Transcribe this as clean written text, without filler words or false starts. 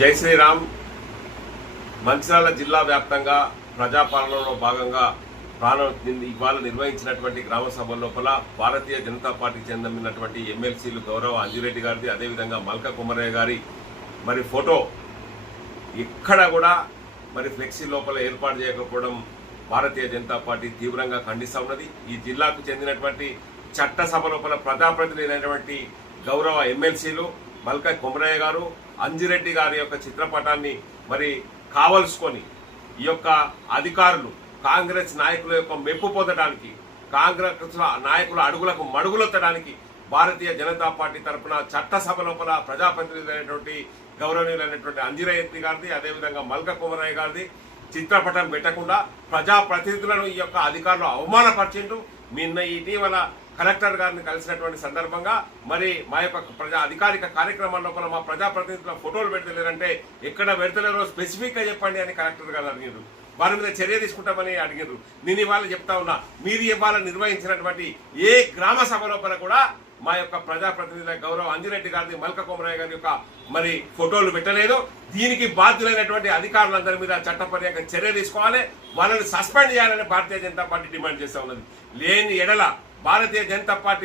జై శ్రీరామ్. మంచిర్యాల జిల్లా వ్యాప్తంగా ప్రజాపాలనలో భాగంగా ఇవాళ నిర్వహించినటువంటి గ్రామ సభ లోపల భారతీయ జనతా పార్టీకి చెందినటువంటి ఎమ్మెల్సీలు గౌరవ అంజిరెడ్డి గారిది, అదేవిధంగా మల్క కుమరయ్య గారి మరి ఫోటో ఎక్కడ కూడా మరి ఫ్లెక్సీ లోపల ఏర్పాటు చేయకపోవడం భారతీయ జనతా పార్టీ తీవ్రంగా ఖండిస్తూ ఉన్నది. ఈ జిల్లాకు చెందినటువంటి చట్టసభ లోపల ప్రజాప్రతినిధులైనటువంటి గౌరవ ఎమ్మెల్సీలు మల్క కుమరయ్య గారు, అంజిరెడ్డి గారి యొక్క చిత్రపటాన్ని మరి కావలసుకొని ఈ యొక్క అధికారులు కాంగ్రెస్ నాయకుల యొక్క మెప్పు పొందడానికి, కాంగ్రెస్ నాయకుల అడుగులకు మడుగులొత్తడానికి భారతీయ జనతా పార్టీ తరఫున చట్టసభ లోపల ప్రజాప్రతినిధులైనటువంటి గౌరవనీయులైనటువంటి అంజిరెడ్డి గారిది, అదేవిధంగా మల్క కుమరయ్య గారిది చిత్రపటం పెట్టకుండా ప్రజాప్రతినిధులను ఈ యొక్క అధికారులు అవమానపరిచిండ్రు. నిన్న ఇటీవల కలెక్టర్ గారిని కలిసినటువంటి సందర్భంగా మరి మా యొక్క అధికారిక కార్యక్రమాల లోపల మా ప్రజాప్రతినిధుల ఫోటోలు పెడతలేరంటే ఎక్కడ పెడతలేరో స్పెసిఫిక్ గా చెప్పండి అని కలెక్టర్ గారు అడిగారు. వారి మీద చర్య తీసుకుంటామని అడిగారు. నేను ఇవాళ చెప్తా ఉన్నా, మీరు ఇవాళ నిర్వహించినటువంటి ఏ గ్రామ సభ లోపల కూడా మా యొక్క ప్రజాప్రతినిధుల గౌరవ అంజిరెడ్డి గారిది, మల్క కుమరయ్య గారి యొక్క మరి ఫోటోలు పెట్టలేదు. దీనికి బాధ్యులైనటువంటి అధికారులందరి మీద చట్టపరంగా చర్య తీసుకోవాలి, వాళ్ళని సస్పెండ్ చేయాలని భారతీయ జనతా పార్టీ డిమాండ్ చేస్తా ఉన్నది. లేని ఎడల భారతీయ జనతా పార్టీ